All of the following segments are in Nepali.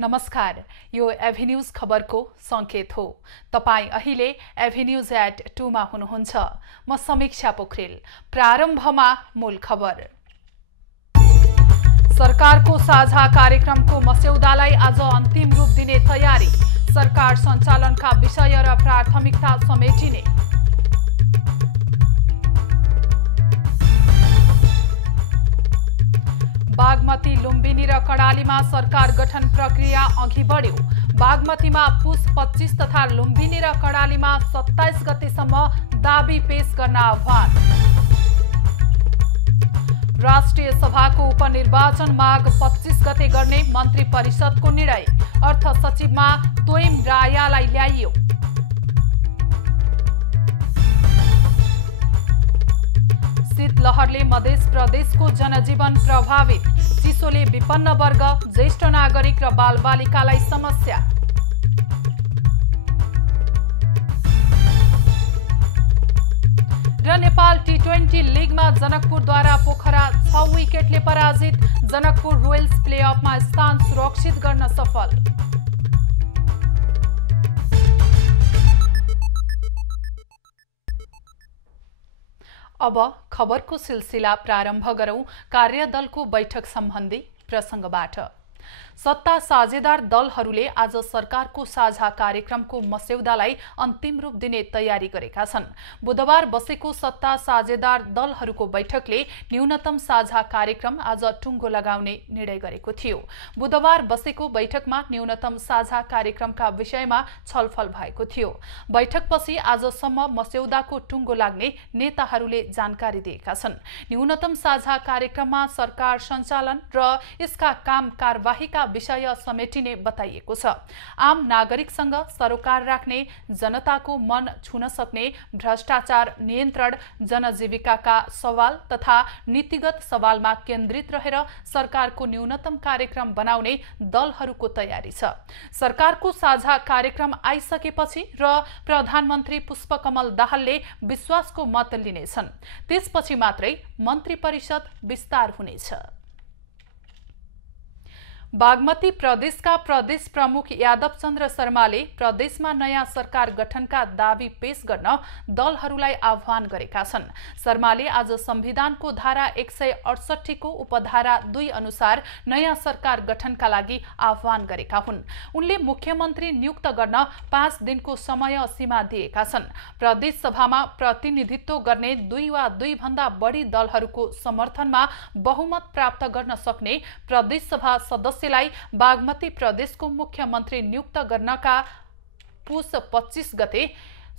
नमस्कार, यो एभिन्यूज खबरको संकेत हो। तपाई अहिले एभिन्यूज@2 मा हुनुहुन्छ। म समीक्षा पोखरेल। प्रारम्भमा मूल खबर। सरकारको साझा कार्यक्रमको मस्यौदालाई आज अन्तिम रूप दिने तयारी। सरकार सञ्चालनका विषय र प्राथमिकता समेटिने। बागमती, लुम्बिनी र कडालीमा सरकार गठन प्रक्रिया अघि बढ्यो। बागमतीमा पुस 25 तथा लुम्बिनी र कडालीमा 27 गतेसम्म दाबी पेश गर्न आह्वान। राष्ट्रिय सभाको उपनिर्वाचन माघ 25 गते गर्ने मन्त्री परिषदको निर्णय। अर्थ सचिवमा तोइम रायालाई ल्याइयो। शीतलहरले मध्य प्रदेशको जनजीवन प्रभावित। चिसोले विपन्न वर्ग, ज्येष्ठ नागरिक र बालबालिकालाई समस्या। र नेपाल टी20 लिगमा जनकपुरद्वारा पोखरा 6 विकेटले पराजित। जनकपुर रोयल्स प्लेअफमा स्थान सुरक्षित गर्न सफल। अब खबरको सिलसिला प्रारम्भ गरौं कार्यदलको बैठक सम्बन्धी प्रसंगबाट। सत्ता साझेदार दलहरूले आज सरकारको साझा कार्यक्रमको मस्यौदालाई अन्तिम रूप दिने तयारी गरेका छन्। बुधबार बसेको सत्ता साझेदार दलहरूको बैठकले न्यूनतम साझा कार्यक्रम आज टुङ्गो लगाउने निर्णय गरेको थियो। बुधबार बसेको बैठकमा न्यूनतम साझा कार्यक्रमका विषयमा छलफल भएको थियो। बैठकपछि आजसम्म मस्यौदाको टुङ्गो लाग्ने नेताहरूले जानकारी दिएका छन्। न्यूनतम साझा कार्यक्रममा सरकार सञ्चालन र यसका काम कारबाहीका विषय समेटिने बताइएको छ। आम नागरिकसँग सरोकार राख्ने, जनताको मन छुन सक्ने, भ्रष्टाचार नियन्त्रण, जनजीविकाका सवाल तथा नीतिगत सवालमा केन्द्रित रहेर सरकारको न्यूनतम कार्यक्रम बनाउने दलहरूको तयारी छ। सरकारको साझा कार्यक्रम आइसकेपछि र प्रधानमन्त्री पुष्पकमल दाहालले विश्वासको मत लिनेछन्, त्यसपछि मात्रै मन्त्री परिषद विस्तार हुनेछ। बागमती प्रदेशका प्रदेश प्रमुख यादव चन्द्र शर्माले प्रदेशमा नयाँ सरकार गठनका दावी पेश गर्न दलहरूलाई आह्वान गरेका छन्। शर्माले आज संविधानको धारा 168 को उपधारा 2 अनुसार नयाँ सरकार गठनका लागि आह्वान गरेका हुन्। उनले मुख्यमन्त्री नियुक्त गर्न 5 दिनको समय सीमा दिएका छन्। प्रदेश सभामा प्रतिनिधित्व गर्ने 2 वा 2 भन्दा बढी दलहरूको समर्थनमा बहुमत प्राप्त गर्न सक्ने प्रदेश सभा सदस्य बागमती प्रदेशको मुख्यमन्त्री नियुक्त गर्नका पुस 25 गते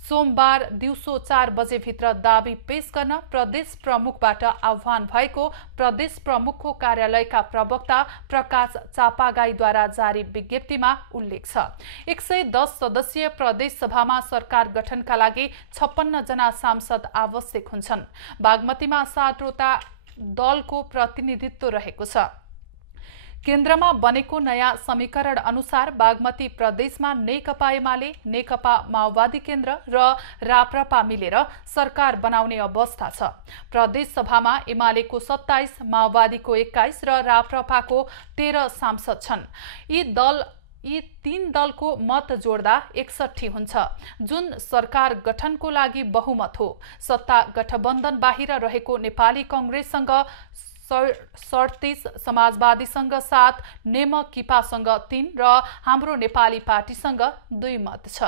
सोमबार दिउँसो 4 बजे भित्र दावी पेश गर्न प्रदेश प्रमुखबाट आह्वान भएको प्रदेश प्रमुखको कार्यालयका प्रवक्ता प्रकाश चापागाईद्वारा जारी विज्ञप्तिमा उल्लेख छ। 110 सदस्यीय प्रदेश सभामा सरकार गठनका लागि 56 जना सांसद आवश्यक हुन्छन्। बागमतीमा 7 वटा दलको प्रतिनिधित्व रहेको छ। केन्द्रमा बनेको नयाँ समीकरण अनुसार बागमती प्रदेशमा नेकपा एमाले, नेकपा माओवादी केन्द्र र राप्रपा मिलेर सरकार बनाउने अवस्था छ। प्रदेश सभामा एमालेको 27, माओवादीको 21 र राप्रपाको 13 सांसद छन्। यी 3 दलको मत जोड्दा 61 हुन्छ, जुन सरकार गठनको लागि बहुमत हो। सत्ता गठबन्धन बाहिर रहेको नेपाली कांग्रेससँग 37, समाजवादीसँग 7, नेमकिपासँग 3 र हाम्रो नेपाली पार्टीसँग 2 मत छ।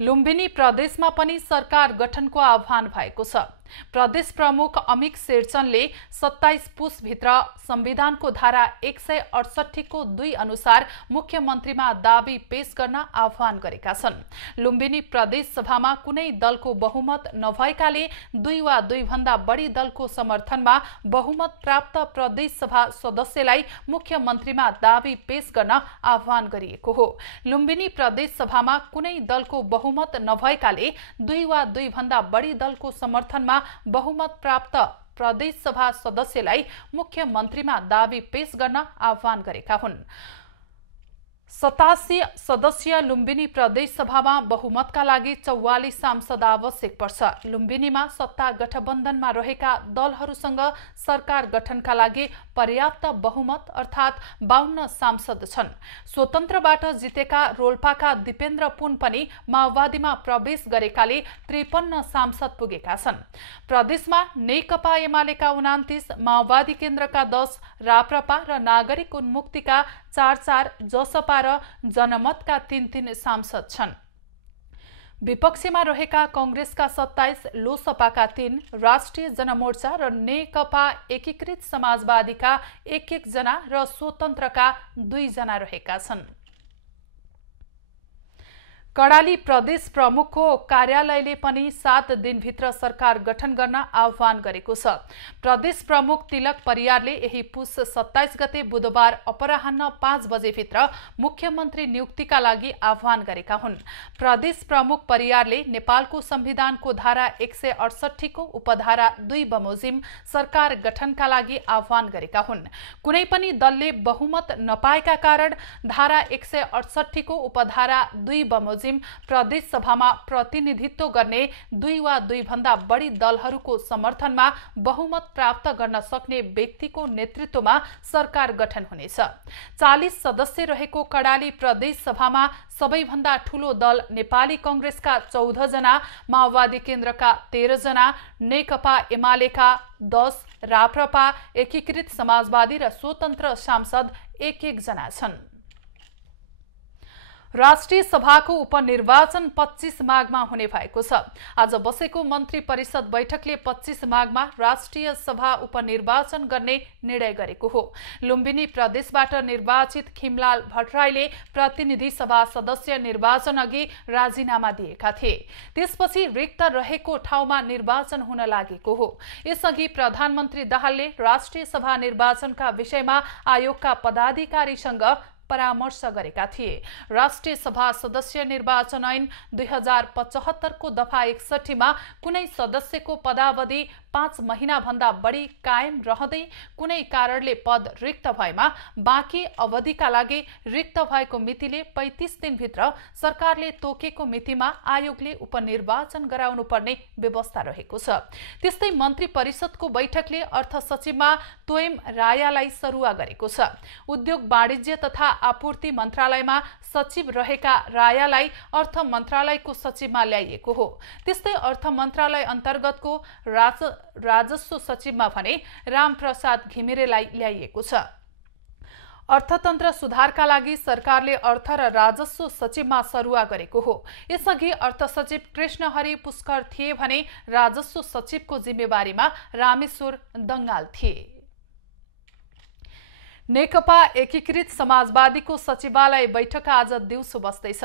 लुम्बिनी प्रदेशमा पनि सरकार गठनको आह्वान भएको छ। प्रदेश प्रमुख अमिक शेरचनले 27 पुस भित्र संविधानको धारा 168 को 2 अनुसार मुख्यमन्त्रीमा दावी पेश गर्न आह्वान गरेका छन्। लुम्बिनी प्रदेश सभामा कुनै दलको बहुमत नभएकाले 2 वा 2 भन्दा बढी दलको समर्थनमा बहुमत प्राप्त प्रदेश सभा सदस्यलाई मुख्यमन्त्रीमा दावी पेश गर्न आह्वान गरिएको हो। लुम्बिनी प्रदेश सभामा कुनै दलको बहुमत नभएकाले 2 वा 2 भन्दा बढी दलको समर्थनमा बहुमत प्राप्त प्रदेश सभा सदस्यलाई मुख्यमन्त्रीमा दावी पेश गर्न आह्वान गरेका हुन्। 87 सदस्यीय लुम्बिनी प्रदेश सभामा बहुमतका लागि 44 सांसद आवश्यक पर्छ। लुम्बिनीमा सत्ता गठबन्धनमा रहेका दलहरूसँग सरकार गठनका लागि पर्याप्त बहुमत अर्थात् 52 सांसद छन्। स्वतन्त्रबाट जितेका रोल्पाका दिपेन्द्र पुन पनि माओवादीमा प्रवेश गरेकाले 53 सांसद पुगेका छन्। प्रदेशमा नेकपा एमालेका 29, माओवादी केन्द्रका 10, राप्रपा र नागरिक उन्मुक्तिका 4, जसपा र जनमतका 3 सांसद छन्। विपक्षमा रहेका कांग्रेसका 27, लोसपाका 3, राष्ट्रिय जनमोर्चा र नेकपा एकीकृत समाजवादीका 1 जना र स्वतन्त्रका 2 जना रहेका छन्। कर्णाली प्रदेश प्रमुखको कार्यालयले पनि 7 दिनभित्र सरकार गठन गर्न आह्वान गरेको छ। प्रदेश प्रमुख तिलक परियारले यही पुस 27 गते बुधबार अपराह्न 5 बजेभित्र मुख्यमन्त्री नियुक्तिका लागि आह्वान गरेका हुन्। प्रदेश प्रमुख परियारले नेपालको संविधानको धारा 168 को उपधारा 2 बमोजिम सरकार गठनका लागि आह्वान गरेका हुन्। कुनै पनि दलले बहुमत नपाएका कारण धारा 168 को उपधारा 2 बमोजिम प्रदेश सभामा प्रतिनिधित्व गर्ने 2 वा 2 भन्दा बढी दलहरूको समर्थनमा बहुमत प्राप्त गर्न सक्ने व्यक्तिको नेतृत्वमा सरकार गठन हुनेछ। 40 सदस्य रहेको कर्णाली प्रदेश सभामा सबैभन्दा ठूलो दल नेपाली कांग्रेसका 14 जना, माओवादी केन्द्रका 13 जना, नेकपा एमालेका 10, राप्रपा, एकीकृत समाजवादी र स्वतन्त्र सांसद 1 जना छन्। राष्ट्रिय सभाको उपनिर्वाचन 25 माघमा हुने भएको छ। आज बसेको मन्त्री परिषद बैठकले 25 माघमा राष्ट्रिय सभा उपनिर्वाचन गर्ने निर्णय गरेको हो। लुम्बिनी प्रदेशबाट निर्वाचित खिमलाल भट्टराईले प्रतिनिधि सभा सदस्य निर्वाचन अघि राजीनामा दिएका थिए। त्यसपछि रिक्त रहेको ठाउँमा निर्वाचन हुन लागेको हो। यसअघि प्रधानमन्त्री दाहालले राष्ट्रिय सभा निर्वाचनका विषयमा आयोगका पदाधिकारीसँग परामर्श गरेका थिए। राष्ट्रिय सभा सदस्य निर्वाचन ऐन 2075 को दफा 61 मा कुनै सदस्यको पदावधि 5 महिना भन्दा बढी कायम रहँदै कुनै कारणले पद रिक्त भएमा बाँकी अवधिका लागि रिक्त भएको मितिले 35 दिनभित्र सरकारले तोकेको मितिमा आयोगले उपनिर्वाचन गराउनु पर्ने व्यवस्था रहेको छ। त्यस्तै मन्त्री परिषदको बैठकले अर्थ सचिवमा तोयम रायालाई सरुवा गरेको छ। उद्योग वाणिज्य तथा आपूर्ति मन्त्रालयमा सचिव रहेका रायालाई अर्थ मन्त्रालयको सचिवमा ल्याइएको हो। त्यस्तै अर्थ मन्त्रालय अन्तर्गतको राजस्व सचिवमा भने रामप्रसाद घिमिरेलाई ल्याइएको छ। अर्थतन्त्र सुधारका लागि सरकारले अर्थ र राजस्व सचिवमा सरुवा गरेको हो। यसअघि अर्थ सचिव कृष्णहरि पुष्कर थिए भने राजस्व सचिवको जिम्मेवारीमा रामेश्वर दंगाल थिए। नेकपा एकीकृत समाजवादीको सचिवालय बैठक आज दिउँसो बस्दैछ।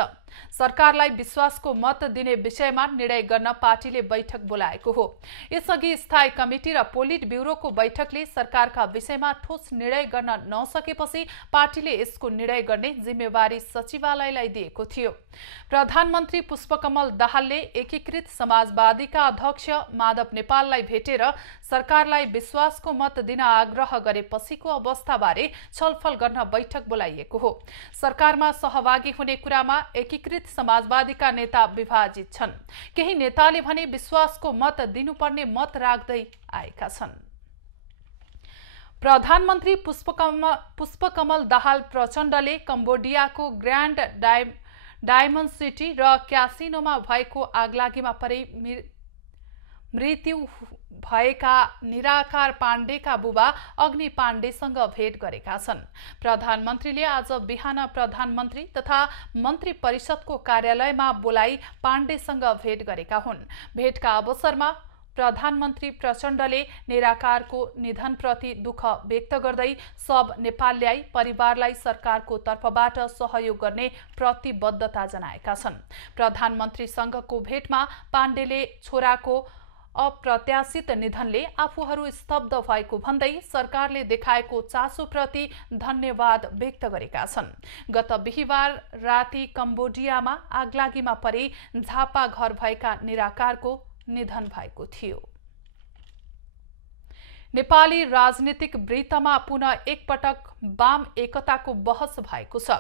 सरकारलाई विश्वासको मत दिने विषयमा निर्णय गर्न पार्टीले बैठक बोलाएको हो। यसअघि स्थायी कमिटी र पोलिट ब्युरोको बैठकले सरकारका विषयमा ठोस निर्णय गर्न नसकेपछि पार्टीले यसको निर्णय गर्ने जिम्मेवारी सचिवालयलाई दिएको थियो। प्रधानमन्त्री पुष्पकमल दाहालले एकीकृत समाजवादीका अध्यक्ष माधव नेपाललाई भेटेर सरकारलाई विश्वासको मत दिन आग्रह गरेपछिको अवस्थाबारे छलफल गर्न बैठक बोलाइएको हो। सरकारमा सहभागी हुने कुरामा एकीकृत समाजवादीका नेता विभाजित छन्। केही नेताले भने विश्वासको मत दिनुपर्ने मत राख्दै आएका छन्। प्रधानमन्त्री पुष्पकमल दाहाल प्रचण्डले कम्बोडियाको ग्रान्ड डायमन्ड सिटी र क्यासिनोमा भएको आगलागीमा परि मृत्यु भएका निराकार पाण्डेका बुबा अग्नि पाण्डेसँग भेट गरेका छन्। प्रधानमन्त्रीले आज बिहान प्रधानमन्त्री तथा मन्त्री परिषदको कार्यालयमा बोलाई पाण्डेसँग भेट गरेका हुन्। भेटका अवसरमा प्रधानमन्त्री प्रचण्डले निराकारको निधनप्रति दुःख व्यक्त गर्दै सब नेपाल ल्याई परिवारलाई सरकारको तर्फबाट सहयोग गर्ने प्रतिबद्धता जनाएका छन्। प्रधानमन्त्रीसँगको भेटमा पाण्डेले छोराको अप्रत्याशित निधनले आफूहरू स्तब्ध भएको भन्दै सरकारले देखाएको चासोप्रति धन्यवाद व्यक्त गरेका छन्। गत बिहीबार राति कम्बोडियामा आगलागीमा परि झापा घर भएका निराकारको निधन भएको थियो। नेपाली राजनीतिक वृत्तमा पुनः एकपटक वाम एकताको बहस भएको छ।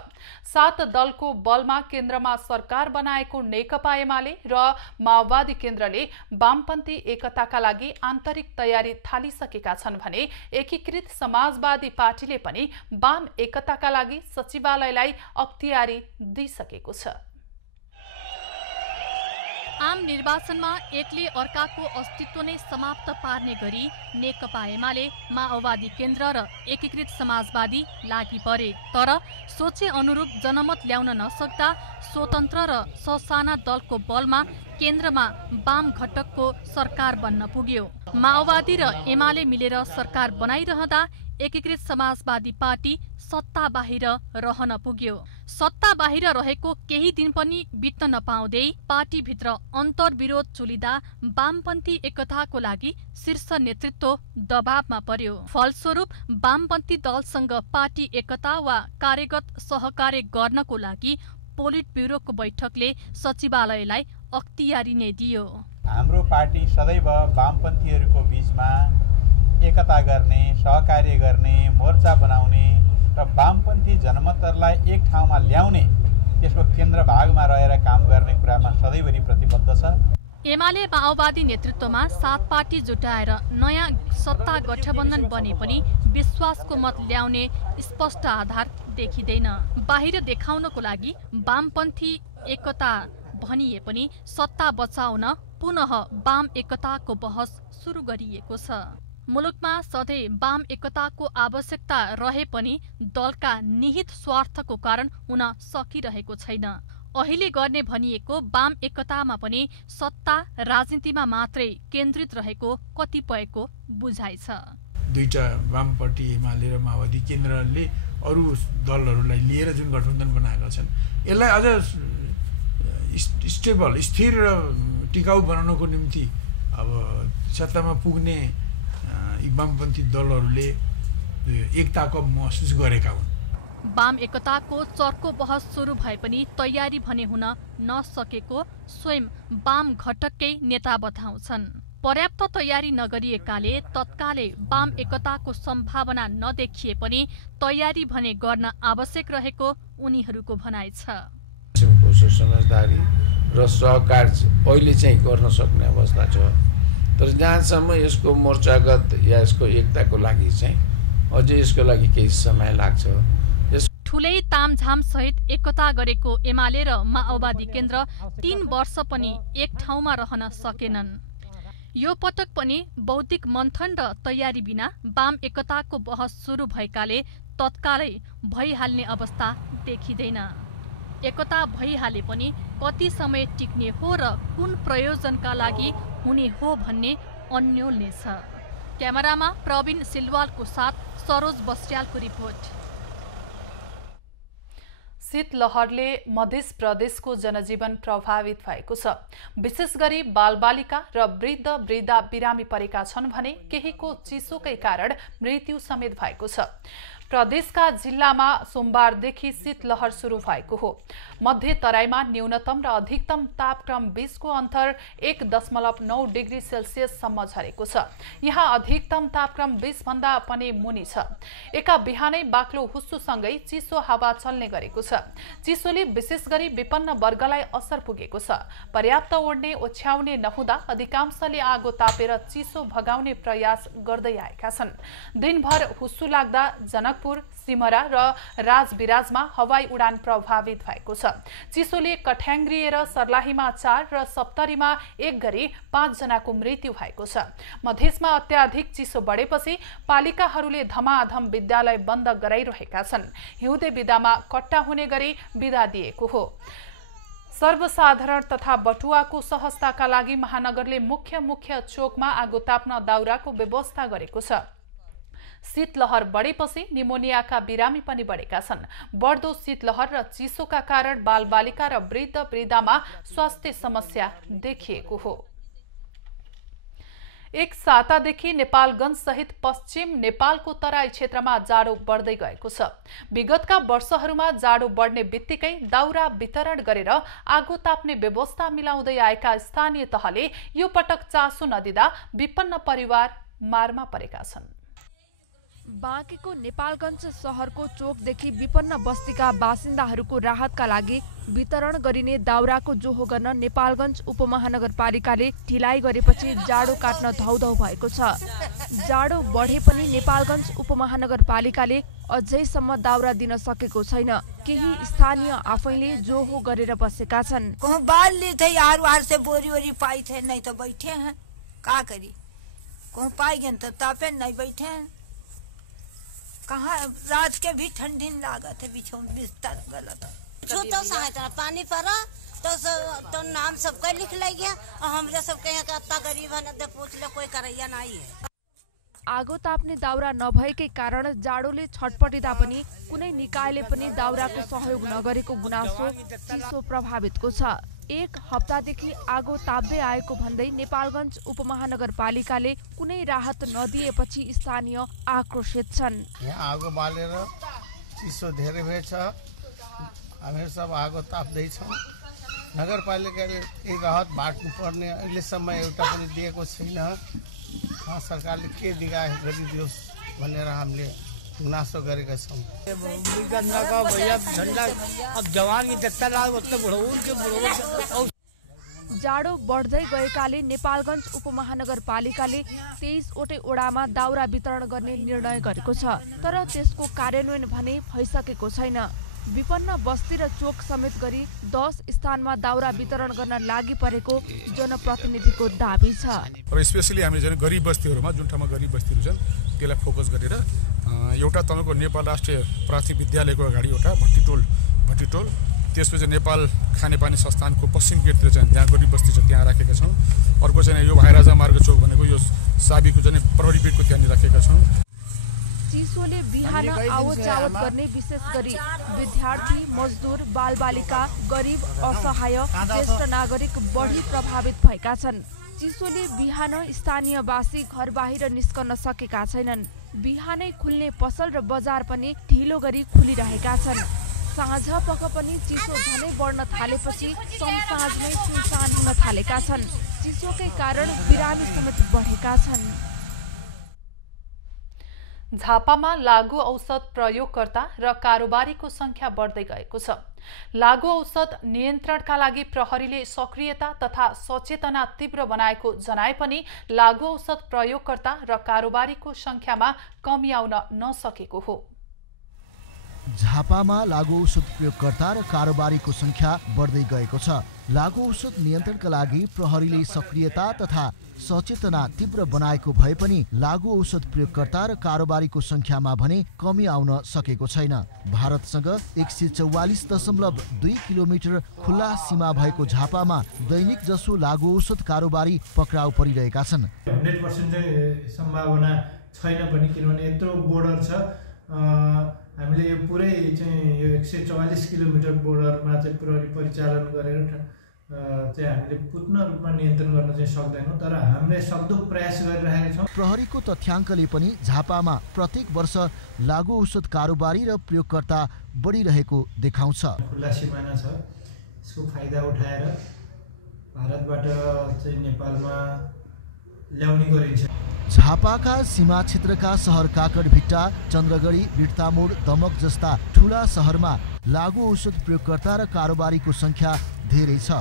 7 दलको बलमा केन्द्रमा सरकार बनाएको नेकपा एमाले र माओवादी केन्द्रले वामपन्थी एकताका लागि आन्तरिक तयारी थालिसकेका छन् भने एकीकृत समाजवादी पार्टीले पनि वाम एकताका लागि सचिवालयलाई अख्तियारी दिइसकेको छ। आम निर्वाचनमा एकले अर्काको अस्तित्व नै समाप्त पार्ने गरी नेकपा एमाले माओवादी केन्द्र र एकीकृत समाजवादी लागि परे, तर सोचे अनुरूप जनमत ल्याउन नसक्दा स्वतन्त्र र ससाना दलको बलमा केन्द्रमा वाम घटकको सरकार बन्न पुग्यो। माओवादी र एमाले मिलेर सरकार बनाइरहँदा एकीकृत समाजवादी पार्टी सत्ता बाहिर रहन पुग्यो। सत्ता बाहिर रहेको केही दिन पनि बित्न नपाउँदै पार्टीभित्र अन्तर्विरोध चुलिँदा वामपन्थी एकताको लागि शीर्ष नेतृत्व दबावमा पर्यो। फलस्वरूप वामपन्थी दलसँग पार्टी एकता वा कार्यगत सहकार्य गर्नको लागि पोलिट ब्युरोको बैठकले सचिवालयलाई अख्तियारी नै दियो। हाम्रो पार्टी सदैव वामपन्थीहरूको बीचमा एकता गर्ने, सहकार्य गर्ने, मोर्चा बनाउने र वामपन्थी जनमतहरूलाई एक ठाउँमा ल्याउने, त्यसको केन्द्र भागमा रहेर काम गर्ने कुरामा सधैँभरि प्रतिबद्ध छ। एमाले माओवादी नेतृत्वमा 7 पार्टी जुटाएर नयाँ सत्ता गठबन्धन बने पनि विश्वासको मत ल्याउने स्पष्ट आधार देखिँदैन। बाहिर देखाउनको लागि वामपन्थी एकता भनिए पनि सत्ता बचाउन पुनः वाम एकताको बहस सुरु गरिएको छ। मुलुकमा सधैँ वाम एकताको आवश्यकता रहे पनि दलका निहित स्वार्थको कारण हुन सकिरहेको छैन। अहिले गर्ने भनिएको वाम एकतामा पनि सत्ता राजनीतिमा मात्रै केन्द्रित रहेको कतिपयको बुझाइ छ। दुईटा वामपन्थी एमाले र माओवादी केन्द्रले अरू दलहरूलाई लिएर जुन गठबन्धन बनाएका छन्, यसलाई अझ स्टेबल, स्थिर र टिकाउ बनाउनको निम्ति अब सत्तामा पुग्ने वामपन्थी दलहरूले एकताको महसुस गरेका हुन्। वाम एकताको चर्को बहस सुरु भए पनि तयारी भने हुन नसकेको स्वयं वाम घटककै नेता बताउँछन्। पर्याप्त तयारी नगरिएकाले तत्कालै वाम एकताको सम्भावना नदेखिए पनि तयारी भने गर्न आवश्यक रहेको उनीहरूको भनाइ छ। समझदारी र सहकार अहिले चाहिँ गर्न सक्ने अवस्था छ, तर जहाँसम्म यसको मोर्चागत या यसको एकताको लागि चाहिँ अझै यसको लागि केही समय लाग्छ। ठुलै तामझाम सहित एकता गरेको एमाले र माओवादी केन्द्र 3 वर्ष पनि एक ठाउँमा रहन सकेनन्। यो पटक पनि बौद्धिक मन्थन र तयारी बिना वाम एकताको बहस सुरु भएकाले तत्कालै भइहाल्ने अवस्था देखिँदैन। एकता भइहाले पनि कति समय टिक्ने हो र कुन प्रयोजनका लागि हुने हो भन्ने अन्योल्य छ। क्यामेरामा प्रवीण सिलवालको साथ सरोज बस्यालको रिपोर्ट। शीतलहरले मध्य प्रदेशको जनजीवन प्रभावित भएको छ। विशेष गरी बालबालिका र वृद्ध वृद्धा बिरामी परेका छन् भने केहीको चिसोकै कारण मृत्यु समेत भएको छ। प्रदेशका जिल्लामा सोमबारदेखि शीतलहर सुरु भएको हो। मध्य तराईमा न्यूनतम र अधिकतम तापक्रम 20 को अन्तर 1.9 डिग्री सेल्सियससम्म झरेको छ। यहाँ अधिकतम तापक्रम 20 भन्दा पनि मुनि छ। एका बिहानै बाक्लो हुस्सुसँगै चिसो हावा चल्ने गरेको छ। चिसोले विशेष गरी विपन्न वर्गलाई असर पुगेको छ। पर्याप्त ओढ्ने ओछ्याउने नहुँदा अधिकांशले आगो तापेर चिसो भगाउने प्रयास गर्दै आएका छन्। दिनभर हुस्सु लाग्दा जनकपुर, सिमरा र राजविराजमा हवाई उडान प्रभावित भएको छ। चिसोले कठ्याङ्ग्रिएर सर्लाहीमा 4 र सप्तरीमा 1 गरी 5 जनाको मृत्यु भएको छ। मधेसमा अत्याधिक चिसो बढेपछि पालिकाहरूले धमाधम विद्यालय बन्द गराइरहेका छन्। हिउँदे बिदामा कट्टा हुने गरी बिदा दिएको हो। सर्वसाधारण तथा बटुवाको सहजताका लागि महानगरले मुख्य चोकमा आगो ताप्न दाउराको व्यवस्था गरेको छ। शीतलहर बढेपछि निमोनियाका बिरामी पनि बढेका छन्। बढ्दो शीतलहर र चिसोका कारण बालबालिका र वृद्ध वृद्धामा स्वास्थ्य समस्या देखिएको हो। एक सातादेखि नेपालगञ्ज सहित पश्चिम नेपालको तराई क्षेत्रमा जाडो बढ्दै गएको छ। विगतका वर्षहरूमा जाडो बढ्ने बित्तिकै दाउरा वितरण गरेर आगो ताप्ने व्यवस्था मिलाउँदै आएका स्थानीय तहले यो पटक चासो नदिँदा विपन्न परिवार मारमा परेका छन्। बाँकेको नेपालगञ्ज सहरको चोकदेखि विपन्न बस्तीका बासिन्दाहरूको राहतका लागि वितरण गरिने दाउराको जोहो गर्न नेपालगञ्ज उपमहानगरपालिकाले ढिलाइ गरेपछि जाडो काट्न धौधौ भएको छ। जाडो बढे पनि नेपालगञ्ज उपमहानगरपालिकाले अझैसम्म दाउरा दिन सकेको छैन। केही स्थानीय आफैले जोहो गरेर बसेका छन्। बाल ली थे यार वार से बोरी वोरी पाई थे, नहीं तो बैठे हैं, का करी, कहूँ पाई गए तो तापे नहीं बैठे हैं। कहाँ रात के भी ठंडी लागत है, बिछो बिस्तर गलत छूतो सहायता पानी पर तो नाम सबका लिख ले गया और हमरे सबके यहाँ का अत्ता गरीब है, न पूछ ले कोई करैया नहीं है। आगो ताप्ने दाउरा नभएकै कारण जाडोले छटपटिँदा पनि कुनै निकायले पनि दाउराको सहयोग नगरेको गुनासो चिसो प्रभावितको छ। एक हप्तादेखि आगो ताप्दै आएको भन्दै नेपालगञ्ज उपमहानगरपालिकाले कुनै राहत नदिएपछि स्थानीय आक्रोशित छन्। यहाँ आगो बालेर चिसो धेरै भएछ, हामीहरू सब आगो ताप्दैछौँ। नगरपालिकाले केही राहत बाँड्नु पर्ने अहिलेसम्म एउटा पनि दिएको छैन। सरकारले के दिगा गरिदियोस् भनेर हामीले गुनासो गरेका छौँ। जाडो बढ्दै गएकाले नेपालगञ्ज उपमहानगरपालिकाले 23वटै ओडामा दाउरा वितरण गर्ने निर्णय गरेको छ, तर त्यसको कार्यान्वयन भने भइसकेको छैन। विपन्न बस्ती र चोक समेत गरी 10 स्थानमा दाउरा वितरण गर्न लागि परेको जनप्रतिनिधिको दाबी छ। र स्पेशली हामी चाहिँ गरिब बस्तीहरूमा, जुन ठाउँमा गरिब बस्तीहरू छन् त्यसलाई फोकस गरेर एउटा तपाईँको नेपाल राष्ट्रिय प्राथमिक विद्यालयको अगाडि एउटा भट्टीटोल, त्यसपछि नेपाल खानेपानी संस्थानको पश्चिम गेटतिर चाहिँ त्यहाँ गरिब बस्ती छ त्यहाँ राखेका छौँ। अर्को चाहिँ यो भाइराजा मार्ग चोक भनेको यो साबीको चाहिँ प्रहरी बिटको त्यहाँनिर राखेका छौँ। चिसोले बिहान आवत जावत गर्ने विशेष गरी विद्यार्थी, मजदुर, बालबालिका, गरिब, असहाय, ज्येष्ठ नागरिक बढी प्रभावित भएका छन्। चिसोले बिहान स्थानीयवासी घर बाहिर निस्कन सकेका छैनन्। बिहानै खुल्ने पसल र बजार पनि ढिलो गरी खुलिरहेका छन्। साँझ पख पनि चिसो झनै बढ्न थालेपछि समसाँझमै सुनसान हुन थालेका छन्। चिसोकै कारण बिरामी समेत बढेका छन्। झापामा लागू औषध प्रयोगकर्ता र कारोबारीको संख्या बढ्दै गएको छ। लागू औषध नियन्त्रणका लागि प्रहरीले सक्रियता तथा सचेतना तीव्र बनाएको जनाए पनि लागू औषध प्रयोगकर्ता र कारोबारीको संख्यामा कमी आउन नसकेको हो। झापामा लागू औषध प्रयोगकर्ता र कारोबारीको संख्या बढ्दै गएको छ। लागू औषध नियन्त्रणका लागि प्रहरीले सक्रियता तथा सचेतना तीव्र बनाएको भए पनि लागू औषध प्रयोगकर्ता र कारोबारीको संख्यामा भने कमी आउन सकेको छैन। भारतसँग 144.2 किलोमिटर खुल्ला सीमा भएको झापामा दैनिक जसो लागू औषध कारोबारी पक्राउ परिरहेका छन्। 100% चाहिँ सम्भावना छैन पनि, किनभने यत्रो बोर्डर छ। हामीले यो पुरै चाहिँ यो 144 किलोमिटर बोर्डरमा चाहिँ प्रहरी परिचालन गरेर चाहिँ हामीले पूर्ण रूपमा नियन्त्रण गर्न चाहिँ सक्दैनौँ, तर हामीले सक्दो प्रयास गरिरहेका छौँ। प्रहरीको तथ्याङ्कले पनि झापामा प्रत्येक वर्ष लागू औषध कारोबारी र प्रयोगकर्ता बढिरहेको देखाउँछ। खुल्ला सिमाना छ, यसको फाइदा उठाएर भारतबाट चाहिँ नेपालमा ल्याउने गरिन्छ। झापाका सीमा क्षेत्रका सहर काकडभिट्टा, चन्द्रगढी, बिर्तामोड, दमक जस्ता ठूला सहरमा लागू औषध प्रयोगकर्ता र कारोबारीको संख्या धेरै छ।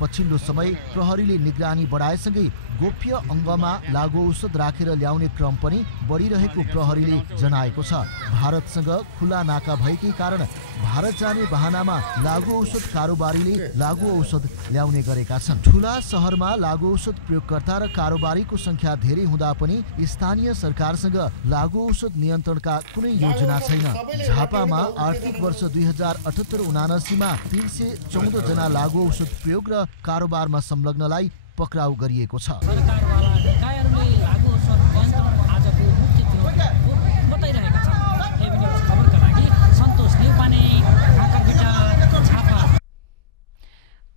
पछिल्लो समय प्रहरीले निगरानी बढाएसँगै गोप्य अङ्गमा लागू औषध राखेर ल्याउने क्रम पनि बढिरहेको प्रहरीले जनाएको छ। भारतसँग खुला नाका भएकै कारण भारत जाने बहानामा लागू औषध कारोबारीले लागू औषध ल्याउने गरेका छन्। ठूला सहरमा लागू औषध प्रयोगकर्ता र कारोबारीको संख्या धेरै हुँदा पनि स्थानीय सरकारसँग लागू औषध नियन्त्रणका कुनै योजना छैन। झापामा आर्थिक वर्ष 2078-79 मा 314 जना लागू औषध प्रयोग र कारोबारमा संलग्नलाई पक्राउ गरिएको छ।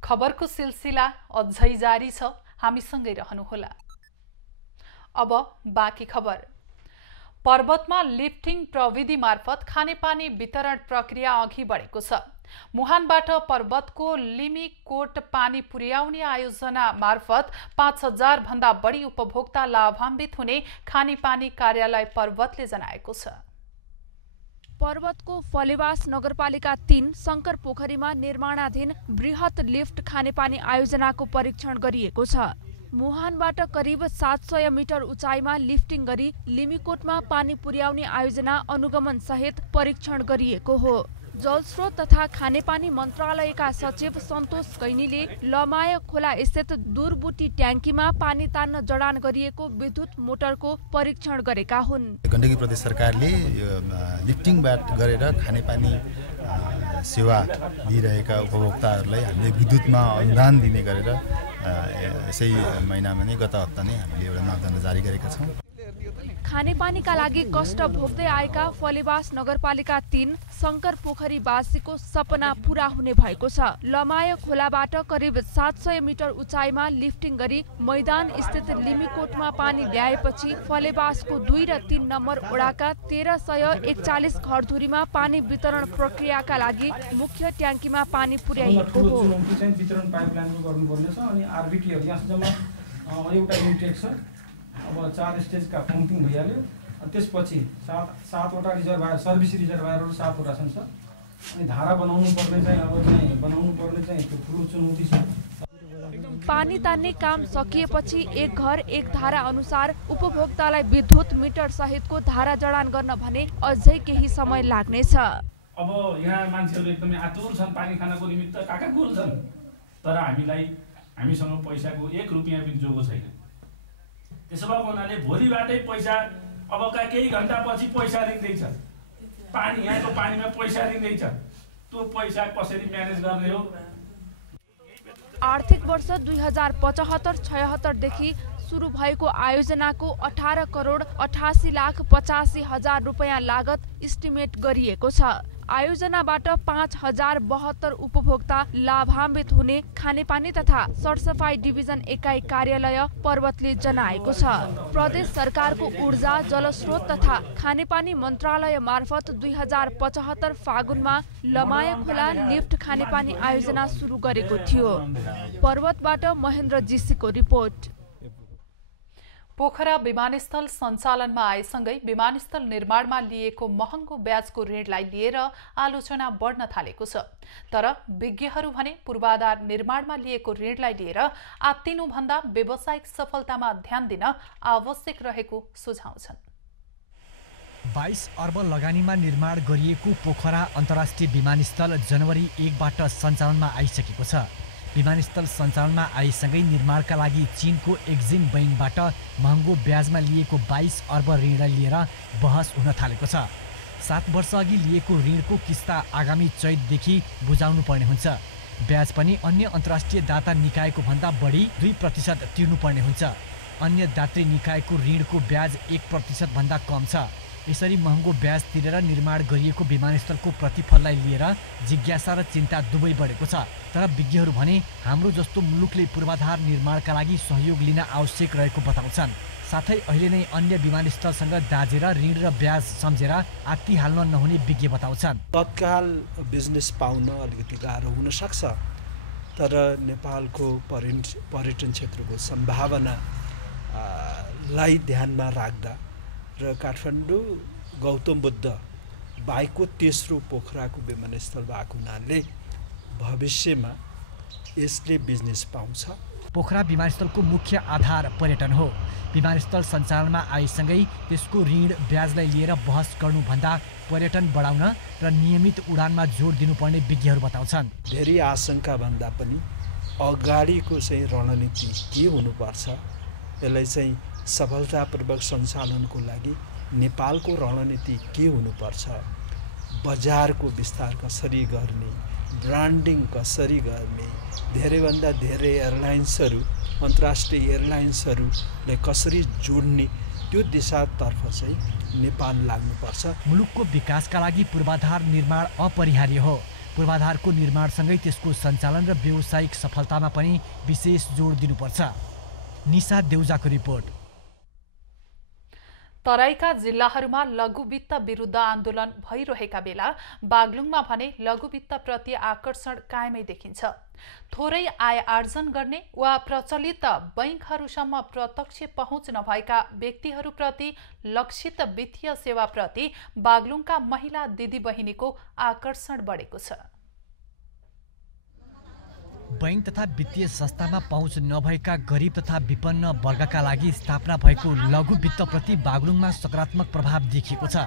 खबरको सिलसिला अझै जारी छ, हामीसँगै रहनुहोला। अब बाँकी खबर। पर्वतमा लिफ्टिङ प्रविधि मार्फत खानेपानी वितरण प्रक्रिया अघि बढेको छ। मुहानबाट पर्वतको लिमिकोट पानी पुर्याउने आयोजना मार्फत 5000 भन्दा बढी उपभोक्ता लाभान्वित हुने खानेपानी कार्यालय पर्वतले जनाएको छ। पर्वतको फलेवास नगरपालिका 3 शंकर पोखरीमा निर्माणाधीन बृहत लिफ्ट खानेपानी आयोजनाको परीक्षण गरिएको छ। मुहानबाट करिब 700 मिटर उचाइमा लिफ्टिङ गरी लिमिकोटमा पानी पुर्याउने आयोजना अनुगमन सहित परीक्षण गरिएको हो। जलस्रोत तथा खानेपानी मन्त्रालयका सचिव सन्तोष कैनीले लमाय खोला स्थित दूरबुटी ट्याङ्कीमा पानी तान्न जडान गरिएको विद्युत मोटरको परीक्षण गरेका हुन्। गण्डकी प्रदेश सरकारले लिफ्टिङबाट गरेर खानेपानी सेवा दिइरहेका उपभोक्ताहरूलाई हामीले विद्युतमा अनुदान दिने गरेर यसै महिनामा नै गत हप्ता नै हामीले एउटा मापदण्ड जारी गरेका छौँ। खानेपानीका लागि कष्ट भोग्दै आएका फलेवास नगरपालिका 3 शंकर पोखरीवासीको सपना पूरा हुने भएको छ। लमाय खोलाबाट करिब 700 मिटर उचाइमा लिफ्टिङ गरी मैदान स्थित लिमिकोटमा पानी ल्याएपछि फलेवासको 2 र 3 नम्बर वडाका 1341 घरधुरीमा पानी वितरण प्रक्रियाका लागि मुख्य ट्याङ्कीमा पानी पुर्याइएको हो। वितरण पाइपलाइनको गर्नुपर्ने छ अनि आरबिटीहरु यहाँ जम्मा एउटा इन्टेक छ। अब 4 स्टेजका पम्पिङ भइहाल्यो। त्यसपछि 7वटा रिजर्भायर सर्भिस रिजर्भायरहरू 7वटा छन् सर। अनि धारा बनाउनु पर्ने चाहिँ त्यो ठुलो चुनौती छ। पानी तान्ने काम सकिएपछि एक घर एक धारा अनुसार उपभोक्तालाई विद्युत मिटर सहितको धारा जडान गर्न भने अझै केही समय लाग्नेछ। अब यहाँ मान्छेहरू एकदमै आतुर छन् पानी खानको निमित्त काकाकुल छन्, तर हामीसँग पैसाको 1 रुपैयाँ पनि जोगो छैन। त्यसो भएको हुनाले भोलिबाटै पैसा अबका केही घण्टापछि पैसा रिँदैछ, पानी यहाँको पानीमा पैसा रिँदैछ। त्यो पैसा कसरी म्यानेज गर्ने हो? आर्थिक वर्ष 2075-76 देखि सुरु भएको आयोजनाको 18 करोड 88 लाख 85 हजार रुपैयाँ लागत इस्टिमेट गरिएको छ। आयोजनाबाट 5072 उपभोक्ता लाभान्वित हुने खानेपानी तथा सरसफाई डिभिजन एकाइ कार्यालय पर्वतले जनाएको छ। प्रदेश सरकारको ऊर्जा जलस्रोत तथा खानेपानी मन्त्रालय मार्फत 2075 फागुनमा लमाय खोला लिफ्ट खानेपानी आयोजना सुरु गरेको थियो। पर्वतबाट महेन्द्र जीसीको रिपोर्ट। पोखरा विमानस्थल सञ्चालनमा आएसँगै विमानस्थल निर्माणमा लिएको महँगो ब्याजको ऋणलाई लिएर आलोचना बढ्न थालेको छ। तर विज्ञहरू भने पूर्वाधार निर्माणमा लिएको ऋणलाई लिएर आत्तिनुभन्दा व्यावसायिक सफलतामा ध्यान दिन आवश्यक रहेको सुझाउँछन्। 22 अर्ब लगानीमा निर्माण गरिएको पोखरा अन्तर्राष्ट्रिय विमानस्थल जनवरी 1बाट सञ्चालनमा आइसकेको छ। विमानस्थल सञ्चालनमा आएसँगै निर्माणका लागि चीनको एक्जिम बैंकबाट महँगो ब्याजमा लिएको 22 अर्ब ऋण लिएर बहस हुन थालेको छ। 7 वर्ष अघि लिएको ऋणको किस्ता आगामी चैतदेखि बुझाउनु पर्ने हुन्छ। ब्याज पनि अन्य अन्तर्राष्ट्रिय दाता निकायको भन्दा बढी 2% तिर्नुपर्ने हुन्छ। अन्य दात्री निकायको ऋणको ब्याज 1% भन्दा कम छ। यसरी महँगो ब्याज तिरेर निर्माण गरिएको विमानस्थलको प्रतिफललाई लिएर जिज्ञासा र चिन्ता दुवै बढेको छ। तर विज्ञहरू भने हाम्रो जस्तो मुलुकले पूर्वाधार निर्माणका लागि सहयोग लिन आवश्यक रहेको बताउँछन्। साथै अहिले नै अन्य विमानस्थलसँग दाजेर ऋण र ब्याज सम्झेर आत्ति हाल्न नहुने विज्ञ बताउँछन्। तत्काल बिजनेस पाउन अलिकति गाह्रो हुन सक्छ, तर नेपालको पर्यटन क्षेत्रको सम्भावनालाई ध्यानमा राख्दा र काठमाडौँ गौतम बुद्ध बाहेकको तेस्रो पोखराको विमानस्थल भएको हुनाले भविष्यमा यसले बिजनेस पाउँछ। पोखरा विमानस्थलको मुख्य आधार पर्यटन हो। विमानस्थल सञ्चालनमा आएसँगै त्यसको ऋण ब्याजलाई लिएर बहस गर्नुभन्दा पर्यटन बढाउन र नियमित उडानमा जोड दिनुपर्ने विज्ञहरू बताउँछन्। धेरै आशंका भन्दा पनि अगाडिको चाहिँ रणनीति के हुनुपर्छ, यसलाई चाहिँ सफलतापूर्वक सञ्चालनको लागि नेपालको रणनीति के हुनुपर्छ, बजारको विस्तार कसरी गर्ने, ब्रान्डिङ कसरी गर्ने, धेरैभन्दा धेरै एयरलाइन्सहरू अन्तर्राष्ट्रिय एयरलाइन्सहरूले कसरी जोड्ने, त्यो दिशातर्फ चाहिँ नेपाल लाग्नुपर्छ। मुलुकको विकासका लागि पूर्वाधार निर्माण अपरिहार्य हो। पूर्वाधारको निर्माणसँगै त्यसको सञ्चालन र व्यावसायिक सफलतामा पनि विशेष जोड दिनुपर्छ। निशा देउजाको रिपोर्ट। तराईका जिल्लाहरूमा लघु वित्त विरुद्ध आन्दोलन भइरहेका बेला बागलुङमा भने लघु वित्तप्रति आकर्षण कायमै देखिन्छ। थोरै आय आर्जन गर्ने वा प्रचलित बैंकहरूसम्म प्रत्यक्ष पहुँच नभएका व्यक्तिहरूप्रति लक्षित वित्तीय सेवाप्रति बागलुङका महिला दिदीबहिनीको आकर्षण बढेको छ। बैंक तथा वित्तीय संस्थामा पहुँच नभएका गरिब तथा विपन्न वर्गका लागि स्थापना भएको लघु वित्तप्रति बागलुङमा सकारात्मक प्रभाव देखिएको छ।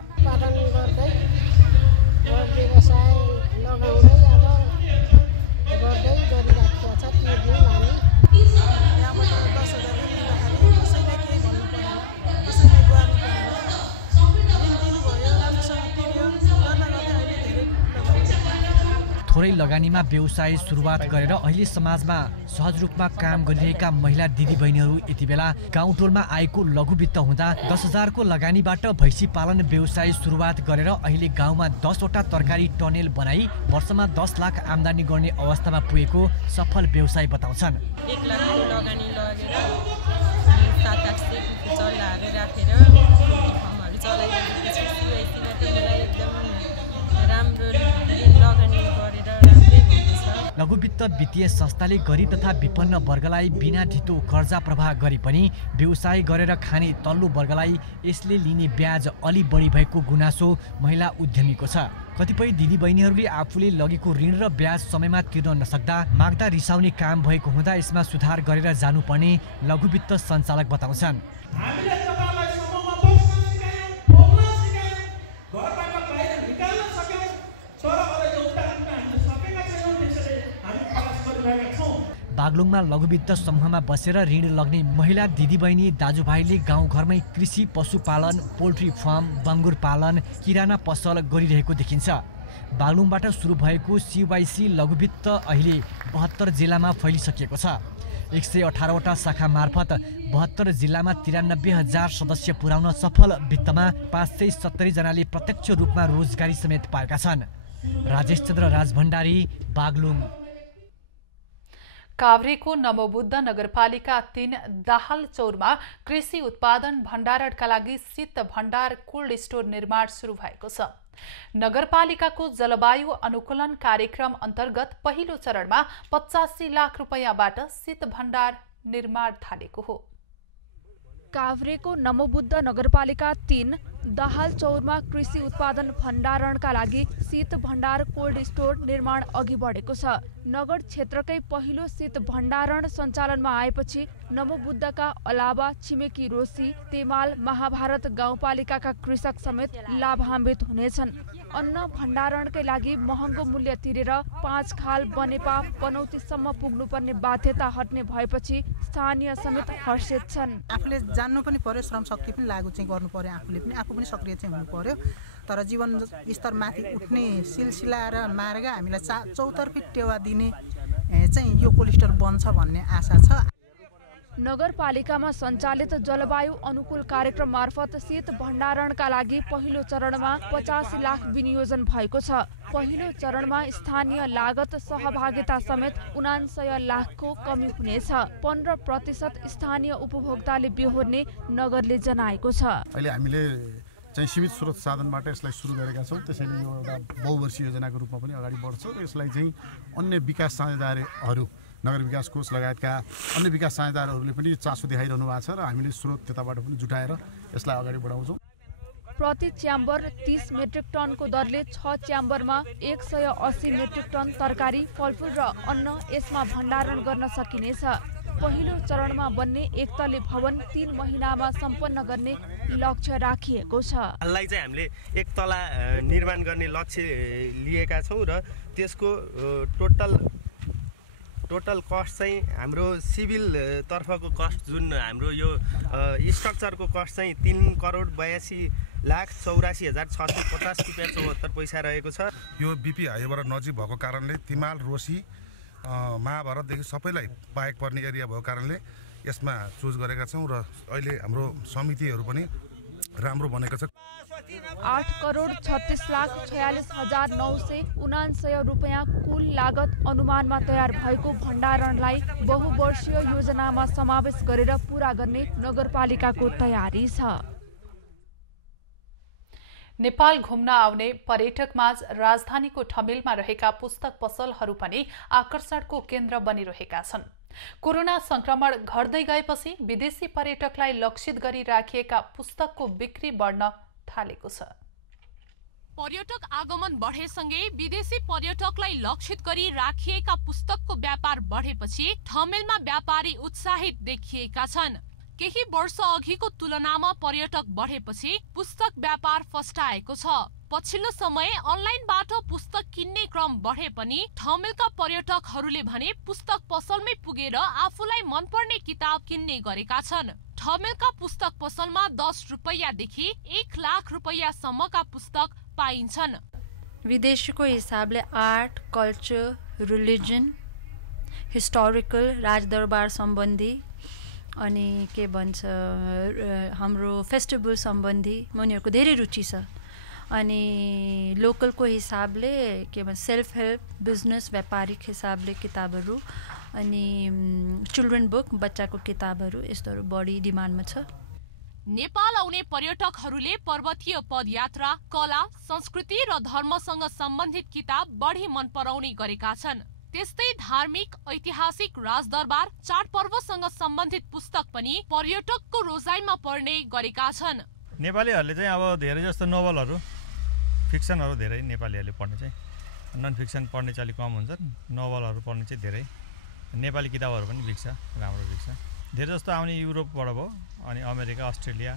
थोरै लगानीमा व्यवसाय सुरुवात गरेर अहिले समाजमा सहज रूपमा काम गरिरहेका महिला दिदीबहिनीहरू यति बेला गाउँटोलमा आएको लघु वित्त हुँदा 10,000 को लगानीबाट भैँसी पालन व्यवसाय सुरुवात गरेर अहिले गाउँमा 10वटा तरकारी टनेल बनाई वर्षमा 10 लाख आम्दानी गर्ने अवस्थामा पुगेको सफल व्यवसाय बताउँछन्। 1 लाख लगानी लगेर 7-8 सय चल्लाहरू राखेर फर्महरू चलाइरहेको छु। सिआइसीबाट मलाई एकदम राम्रो लगानी गरेर लघु वित्त वित्तीय संस्थाले गरिब तथा विपन्न वर्गलाई बिना ढितो कर्जा प्रवाह गरे पनि व्यवसाय गरेर खाने तल्लो वर्गलाई यसले लिने ब्याज अलि बढी भएको गुनासो महिला उद्यमीको छ। कतिपय दिदीबहिनीहरूले आफूले लगेको ऋण र ब्याज समयमा तिर्न नसक्दा माग्दा रिसाउने काम भएको हुँदा यसमा सुधार गरेर जानुपर्ने लघु वित्त सञ्चालक बताउँछन्। बागलुङमा लघु वित्त समूहमा बसेर ऋण लग्ने महिला दिदीबहिनी दाजुभाइले गाउँघरमै कृषि, पशुपालन, पोल्ट्री फार्म, बङ्गुर पालन, किराना पसल गरिरहेको देखिन्छ। बागलुङबाट सुरु भएको सिवाइसी लघु वित्त अहिले 72 जिल्लामा फैलिसकेको छ। 118वटा शाखा मार्फत 72 जिल्लामा 93,000 सदस्य पुर्याउन सफल वित्तमा 570 जनाले प्रत्यक्ष रूपमा रोजगारी समेत पाएका छन्। राजेश चन्द्र राजभण्डारी, बागलुङ। काभ्रेको नमोबुद्ध नगरपालिका 3 दाहालचौरमा कृषि उत्पादन भण्डारणका लागि शीत भण्डार कोल्ड स्टोर निर्माण सुरु भएको छ। नगरपालिकाको जलवायु अनुकूलन कार्यक्रम अन्तर्गत पहिलो चरणमा 85 लाख रुपैयाँबाट शीत भण्डार निर्माण थालेको हो। काभ्रेको नमोबुद्ध नगरपालिका 3 दाहालचौरमा कृषि उत्पादन भण्डारणका लागि शीत भण्डार कोल्ड स्टोर निर्माण अघि बढेको छ। नगर क्षेत्रकै पहिलो शीत भण्डारण सञ्चालनमा आएपछि नमोबुद्धका अलावा छिमेकी रोसी, तेमाल, महाभारत गाउँपालिकाका कृषक समेत लाभान्वित हुनेछन्। अन्न भण्डारणकै लागि महँगो मूल्य तिरेर 5 खाल बनेपा पनौतीसम्म पुग्नुपर्ने बाध्यता हट्ने भएपछि स्थानीय समेत हर्षित छन्। आफूले जान्नु पनि पर्यो, श्रम शक्ति पनि लागु चाहिँ गर्नु पर्यो, आफूले पनि आफू पनि सक्रिय चाहिँ हुनु पर्यो। तर जीवन स्तर माथि उठ्ने सिलसिला र मार्ग हामीलाई चौतर्फी टेवा दिने चाहिँ यो कोल्ड स्टोर बन्छ भन्ने आशा छ। नगरपालिकामा सञ्चालित जलवायु अनुकूल कार्यक्रम मार्फत शीत भण्डारणका लागि पहिलो चरणमा 85 लाख विनियोजन भएको छ। पहिलो चरणमा स्थानीय लागत सहभागिता समेत 79 लाखको कमी हुनेछ। 15% स्थानीय उपभोक्ताले बेहोर्ने नगरले जनाएको छ। अहिले हामीले चाहिँ सीमित स्रोत साधनबाट यसलाई सुरु गरेका छौँ। त्यसैले यो एउटा बहुवर्षीय योजनाको रूपमा पनि अगाडि बढ्छ र यसलाई चाहिँ अन्य विकास साझेदारहरू, नगर विकास कोष लगायतका अन्य विकास साझेदारहरूले पनि चासो देखाइरहनु भएको छ र हामीले स्रोत त्यताबाट पनि जुटाएर यसलाई अगाडि बढाउँछौँ। प्रति च्याम्बर 30 मेट्रिक टनको दरले 6 च्याम्बरमा 180 मेट्रिक टन तरकारी, फलफुल र अन्न यसमा भण्डारण गर्न सकिनेछ। पहिलो चरणमा बन्ने एकतले भवन 3 महिनामा सम्पन्न गर्ने लक्ष्य राखिएको छ। यसलाई चाहिँ हामीले एक तला निर्माण गर्ने लक्ष्य लिएका छौँ र त्यसको टोटल कस्ट चाहिँ हाम्रो सिभिल तर्फको कस्ट जुन हाम्रो यो स्ट्रक्चरको कस्ट चाहिँ 3,82,84,650 रुपियाँ 74 पैसा रहेको छ। यो बिपी हाइवेबाट नजिक भएको कारणले तिमाल, रोसी, महाभारतदेखि सबैलाई बाहेक पर्ने एरिया भएको कारणले यसमा चुज गरेका छौँ र अहिले हाम्रो समितिहरू पनि राम्रो बनेको छ। 8,36,46,979 रुपैयाँ कुल लागत अनुमानमा तयार भएको भण्डारणलाई बहुवर्षीय योजनामा समावेश गरेर पूरा गर्ने नगरपालिकाको तयारी छ। नेपाल घुम्न आउने पर्यटकमाझ राजधानीको ठमेलमा रहेका पुस्तक पसलहरू पनि आकर्षणको केन्द्र बनिरहेका छन्। कोरोना संक्रमण घट्दै गएपछि विदेशी पर्यटकलाई लक्षित गरी राखिएका पुस्तकको बिक्री बढ्न थालेको छ। पर्यटक आगमन बढेसँगै विदेशी पर्यटकलाई लक्षित गरी राखिएका पुस्तकको व्यापार बढेपछि ठमेलमा व्यापारी उत्साहित देखिएका छन्। केही वर्ष अघिको तुलनामा पर्यटक बढेपछि पुस्तक व्यापार फस्टाएको छ। पछिल्लो समय अनलाइनबाट पुस्तक किन्ने क्रम बढे पनि ठमेलका पर्यटकहरूले भने पुस्तक पसलमै पुगेर आफूलाई मनपर्ने किताब किन्ने गरेका छन्। ठमेलका पुस्तक पसलमा 10 रुपैयाँदेखि 1 लाख रुपैयाँसम्मका पुस्तक पाइन्छन्। विदेशीको हिसाबले आर्ट, कल्चर, रिलिजन, हिस्टोरिकल, राजदरबार सम्बन्धी अनि के भन्छ हाम्रो फेस्टिभल सम्बन्धी उनीहरूको धेरै रुचि छ। अनि लोकलको हिसाबले के भन्छ सेल्फ हेल्प, बिजनेस, व्यापारिक हिसाबले किताबहरू अनि चिल्ड्रेन बुक, बच्चाको किताबहरू यस्तोहरू बढी डिमान्डमा छ। नेपाल आउने पर्यटकहरूले पर्वतीय पदयात्रा, कला, संस्कृति र धर्मसँग सम्बन्धित किताब बढी मन पराउने गरेका छन्। त्यस्तै धार्मिक, ऐतिहासिक, राजदरबार, चाडपर्वसँग सम्बन्धित पुस्तक पनि पर्यटकको रोजाइमा पर्ने गरेका छन्। नेपालीहरूले चाहिँ अब धेरै जस्तो नोभलहरू, फिक्सनहरू धेरै नेपालीहरूले पढ्ने चाहिँ, नन फिक्सन पढ्ने चाहिँ अलिक कम हुन्छ, नोभलहरू पढ्ने चाहिँ धेरै। नेपाली किताबहरू पनि बिक्छ, राम्रो बिक्छ। धेरै जस्तो आउने युरोपबाट भयो, अनि अमेरिका, अस्ट्रेलिया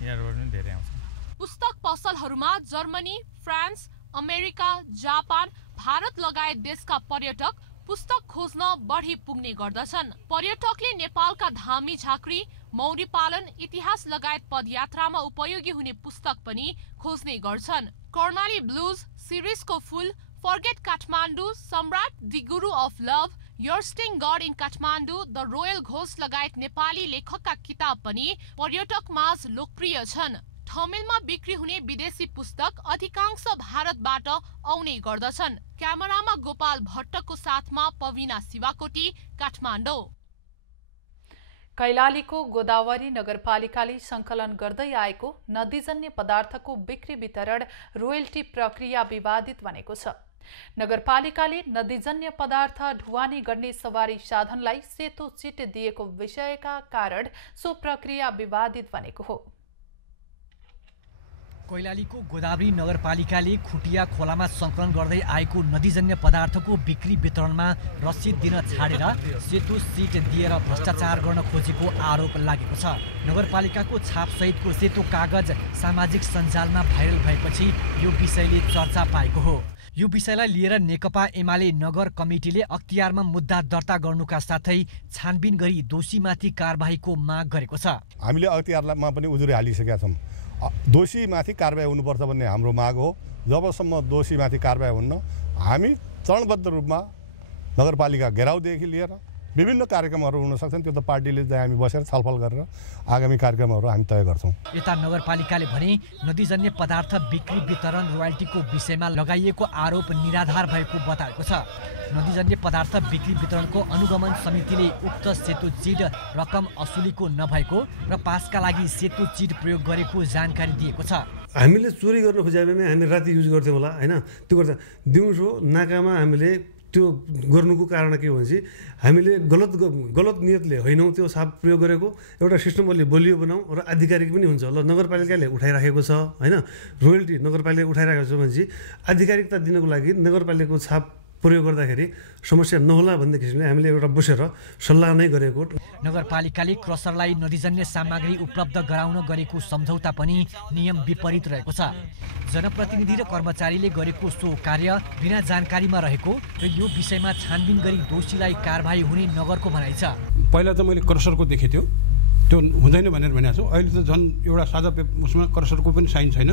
यिनीहरूबाट पनि धेरै आउँछ। पुस्तक पसलहरूमा Germany, France, America, Japan, Bharat लगायत देशका पर्यटक पुस्तक खोज्न बढी पुग्ने गर्दछन्। पर्यटकले नेपालका धामी झाँक्री, मौरी पालन, इतिहास लगायत पदयात्रामा उपयोगी हुने पुस्तक पनि खोज्ने गर्छन्। कर्णाली ब्लूज सिरिजको फुल, forget Kathmandu, Samrat, the guru of love, your sting god in Kathmandu, the royal ghost लगायत नेपाली लेखकका किताब पनि पर्यटकमाझ लोकप्रिय छन्। ठमेलमा बिक्री हुने विदेशी पुस्तक अधिकांश भारतबाट आउने गर्दछन्। क्यामेरामा गोपाल भट्टको साथमा पविना शिवाकोटी, काठमाडौँ। कैलालीको गोदावरी नगरपालिकाले सङ्कलन गर्दै आएको नदीजन्य पदार्थको बिक्री वितरण रोयल्टी प्रक्रिया विवादित बनेको छ। नगरपालिकाले नदीजन्य पदार्थ ढुवानी गर्ने सवारी साधनलाई सेतो चिट दिएको विषयका कारण सो प्रक्रिया विवादित बनेको हो। कैलालीको गोदावरी नगरपालिकाले खुटिया खोलामा सङ्कलन गर्दै आएको नदीजन्य पदार्थको बिक्री वितरणमा रसिद दिन छाडेर सेतो सिट दिएर भ्रष्टाचार गर्न खोजेको आरोप लागेको छ। नगरपालिकाको छापसहितको सेतो कागज सामाजिक सञ्जालमा भाइरल भएपछि यो विषयले चर्चा पाएको हो। यो विषयलाई लिएर नेकपा एमाले नगर कमिटीले अख्तियारमा मुद्दा दर्ता गर्नुका साथै छानबिन गरी दोषीमाथि कारबाहीको माग गरेको छ। हामीले अख्तियारमा पनि उजुरी हालिसकेका छौँ। दोषीमाथि कारबाही हुनुपर्छ भन्ने हाम्रो माग हो। जबसम्म दोषीमाथि कारबाही हुन्न, हामी चरणबद्ध रूपमा नगरपालिका घेराउदेखि लिएर विभिन्न कार्यक्रमहरू हुन सक्छन्। त्यो त पार्टीले चाहिँ हामी बसेर छलफल गरेर आगामी कार्यक्रमहरू हामी तय गर्छौँ। यता नगरपालिकाले भने नदीजन्य पदार्थ बिक्री वितरण रोयल्टीको विषयमा लगाइएको आरोप निराधार भएको बताएको छ। नदीजन्य पदार्थ बिक्री वितरणको अनुगमन समितिले उक्त सेतो चिट रकम असुलीको नभएको र पासका लागि सेतो चिट प्रयोग गरेको जानकारी दिएको छ। हामीले चोरी गर्न खोजेको बेला हामी राति युज गर्थ्यौँ होला हैन, त्यो गर्दा दिउँसो नाकामा हामीले त्यो गर्नुको कारण के हो भने हामीले गलत नियतले होइनौँ त्यो साप प्रयोग गरेको। एउटा सिस्टम अलि बलियो बनाऊ र आधिकारिक पनि हुन्छ। ल नगरपालिकाले उठाइराखेको छ हैन, रोयल्टी नगरपालिकाले उठाइराखेको छ भने आधिकारिकता दिनको लागि नगरपालिकाको छाप प्रयोग गर्दाखेरि समस्या नहोला भन्ने किसिमले हामीले एउटा बसेर सल्लाह नै गरेको। नगरपालिकाले क्रसरलाई नदीजन्य सामग्री उपलब्ध गराउन गरेको सम्झौता पनि नियम विपरीत रहेको छ। जनप्रतिनिधि र कर्मचारीले गरेको सो कार्य बिना जानकारीमा रहेको र यो विषयमा छानबिन गरी दोषीलाई कारबाही हुने नगरको भनाइ छ। पहिला त मैले क्रसरको देखेको थियो, त्यो हुँदैन भनेर भनेको छु। अहिले त झन् एउटा सादा उसमा क्रसरको पनि साइन छैन,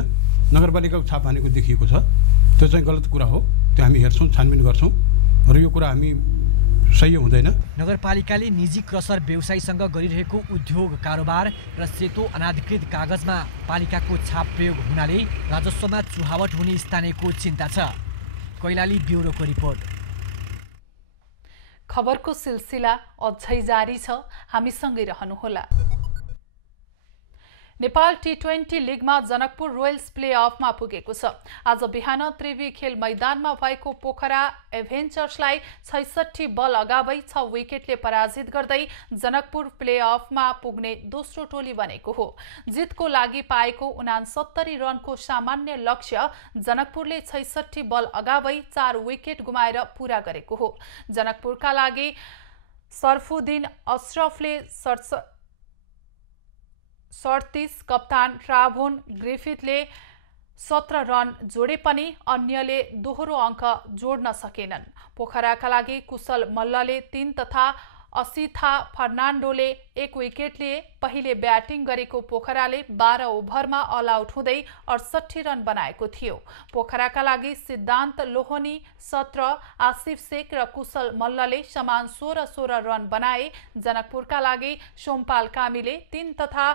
नगरपालिकाको छाप हानेको देखिएको छ। त्यो चाहिँ गलत कुरा हो। त्यो हामी हेर्छौँ, छानबिन गर्छौँ र यो कुरा हामी सही हुँदैन। नगरपालिकाले निजी क्रसर व्यवसायीसँग गरिरहेको उद्योग कारोबार र सेतो अनाधिकृत कागजमा पालिकाको छाप प्रयोग हुनाले राजस्वमा चुहावट हुने स्थानीयको चिन्ता छ। कैलाली ब्युरोको रिपोर्ट। खबरको सिलसिला अझै जारी छ, हामीसँगै रहनुहोला। नेपाल T20 लिगमा जनकपुर रोयल्स प्लेअफमा पुगेको छ। आज बिहान त्रिवी खेल मैदानमा भएको पोखरा एभेन्चर्सलाई 66 बल अगावै 6 विकेटले पराजित गर्दै जनकपुर प्लेअफमा पुग्ने दोस्रो टोली बनेको हो। जितको लागि पाएको 69 रनको सामान्य लक्ष्य जनकपुरले 66 बल अगावै 4 विकेट गुमाएर पूरा गरेको हो। जनकपुरका लागि सरफुद्दीन अशरफले 37, कप्तान ट्राभोन ग्रिफिथले 17 रन जोडे पनि अन्यले दोहोरो अङ्क जोड्न सकेनन्। पोखराका लागि कुशल मल्लले 3 तथा असिथा फर्नान्डोले 1 विकेट लिए। पहिले ब्याटिङ गरेको पोखराले 12 ओभरमा अल आउट हुँदै 68 रन बनाएको थियो। पोखराका लागि सिद्धान्त लोहनी 17, आसिफ शेख र कुशल मल्लले समान 16 रन बनाए। जनकपुरका लागि सोमपाल कामीले 3 तथा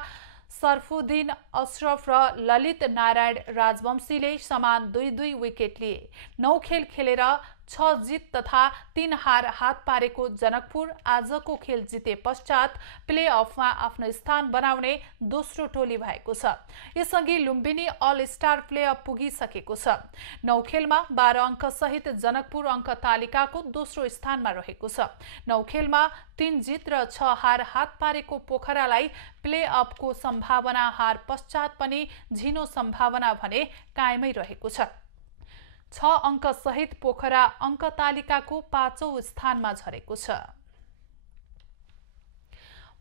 सरफुद्दीन अशरफ र ललित नारायण राजवंशीले समान 2-2 विकेट लिए। 9 खेल खेलेर 6 जित तथा 3 हार हात पारेको जनकपुर आजको खेल जिते पश्चात प्लेअफमा आफ्नो स्थान बनाउने दोस्रो टोली भएको छ। यसअघि लुम्बिनी अल स्टार प्लेअफ पुगिसकेको छ। 9 खेलमा 12 अङ्क सहित जनकपुर अङ्क तालिकाको दोस्रो स्थानमा रहेको छ। 9 खेलमा 3 जित र 6 हार हात पारेको पोखरालाई प्लेअफको सम्भावना हार पश्चात पनि झिनो सम्भावना भने कायमै रहेको छ। 6 अङ्क सहित पोखरा अङ्क तालिकाको 5औं स्थानमा झरेको छ।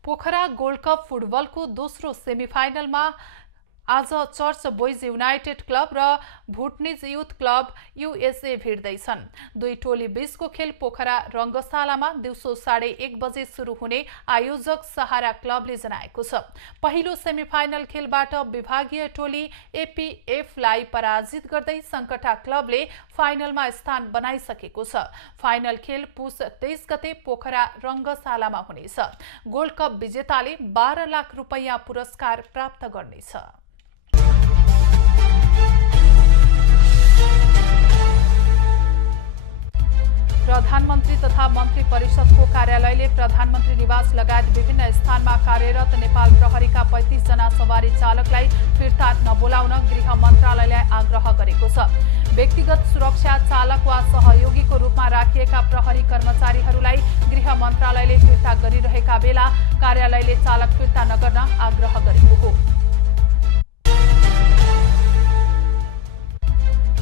पोखरा गोल्ड कप फुटबलको दोस्रो सेमिफाइनलमा आज चर्च बोइज युनाइटेड क्लब र भुटनिज युथ क्लब USA भिड्दैछन्। दुई टोली बीचको खेल पोखरा रङ्गशालामा दिउँसो 1:30 बजे सुरु हुने आयोजक सहारा क्लबले जनाएको छ। पहिलो सेमिफाइनल खेलबाट विभागीय टोली APF-लाई पराजित गर्दै सङ्कटा क्लबले फाइनलमा स्थान बनाइसकेको छ। फाइनल खेल पुस 23 गते पोखरा रङ्गशालामा हुनेछ। गोल्ड कप विजेताले 12 लाख रुपैयाँ पुरस्कार प्राप्त गर्नेछ। प्रधानमन्त्री तथा मन्त्री परिषदको कार्यालयले प्रधानमन्त्री निवास लगायत विभिन्न स्थानमा कार्यरत नेपाल प्रहरीका 35 जना सवारी चालकलाई फिर्ता नबोलाउन गृह मन्त्रालयलाई आग्रह गरेको छ। व्यक्तिगत सुरक्षा चालक वा सहयोगीको रूपमा राखिएका प्रहरी कर्मचारीहरूलाई गृह मन्त्रालयले फिर्ता गरिरहेका बेला कार्यालयले चालक फिर्ता नगर्न आग्रह गरेको हो।